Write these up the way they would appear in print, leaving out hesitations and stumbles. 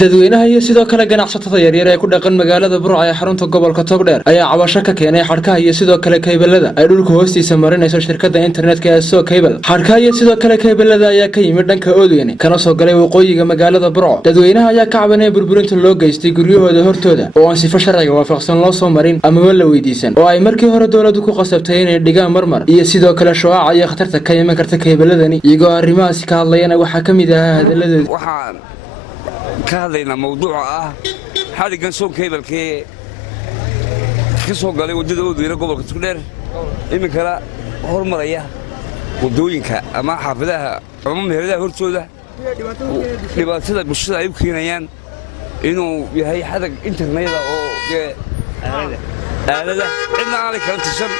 dadweynaha iyo sidoo kale ganacsatada yaryar ee ku dhaqan magaalada Burco ee xarunta gobolka Togdheer ayaa cabasho ka keenay xadhkaha iyo sidoo kale keybelada ay dhulka hoostiisa marinayso shirkadda internetka ee Soo Cable. Xadhkaha iyo sidoo kale keybelada ayaa ka yimid dhanka Oodweyne kana soo galay waqooyiga magaalada Burco. Dadweynaha ayaa ka cabanaya burburinta loo geystay guryahooda hortooda oo aan sifo sharciga waafaqsan loo soo marin ama la weydiisan oo ay markii hore dawladdu ku qasabtay inay dhigaan marmar iyo sidoo kale shooca iyo khatarta ka iman karta keybeladani iyagoo arrimahaas ka hadlayana waxa ka mid ah hadaladooda كهذا موضوع حاليا سو كيبل كي خصو قال ودده ودينا قبل كتير إما كلا هرمرية ودوينك أما حافظها عموم هذا هرتوده لبعض بشرة يمكن يعني إنه بهاي حدا إنترنت أو هذا عندنا على كلام تشر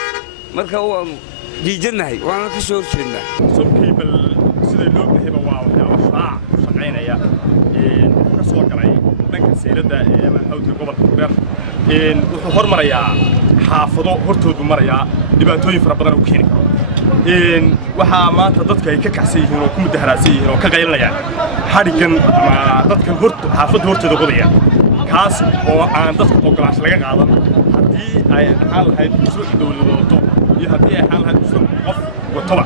مركب هو يجينا هاي وأنا كسور فينا سو كيبل سيد اللوج نهيبه واو يا وشاع شقينا يا soo galay dhanka seelada ee hawdka gobolka Togdheer wuxuu hormarayaa xaafado hortoodu marayaa dhibaatooyin fara badan oo keeni karo waxa maanta dadka ay ka kacsan yihiin oo ku mudaharaasay yihiin oo ka qaylinayaan xadhigan ama dadkan xaafado hortooda qodaya kaas oo aan dadka ogolaansho laga qaadan hadii ay xal lahayd masuul dawladeed iyo hadii ay xal lahayd masuul qof wataba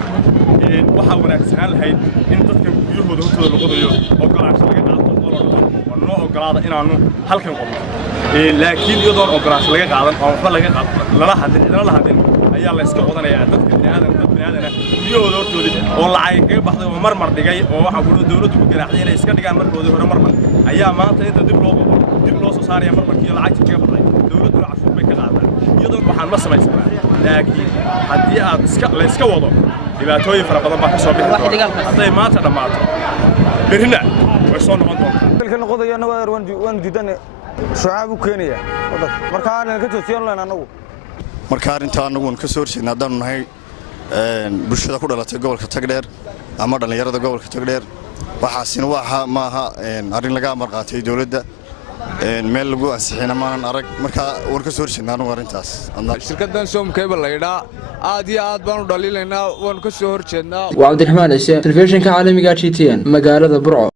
waxa wanaagsan lahayd in dadka guriyahooda hortooda la qodayo ogolaansho laga qaadan ogolaada inaanu halkan qodno laakiin iyadoo ogolaansho laga qaadan oo waxba laga lala hadin ayaa la iska qodanayaa dadka bini'aadana guriyahooda hortooda oo lacag kaga baxday oo marmar dhigay oo waxa uu dawladdu ku ganaaxday inay iska dhigaan markooda hore marmar ayaa maanta inta dib loo soo saaraya marmarkii lacag kaga baxday dawladdu cashuur bay ka qaadaa iyadoo waxaan ma samaysanaa laakiin haddii aad la iska wado dhibaatooyin fara badan baa ka soo bixi hadday maanta dhammaato berrina way soo noqon doontaa نقضينا وان جدا شعاب وكينيا مركان كتوسيون لنا نو مركان inta anagu ka soo horjeedna hadaan nahay bulshada ku dhalatay gobolka Togdheer ama dhalinyarada gobolka Togdheer waxaasina waxa maaha arin laga marqaatay dawladda meel lagu ansixina maanan arag marka war ka soo horjeedna anagu arintaas shirkaddan Soo Cable layda aad iyo aad baan u dhaliilaynaa waan ka soo horjeednaa waa Cabdiraxmaan Ciise telefishinka caalamiga GTN magaalada Burco.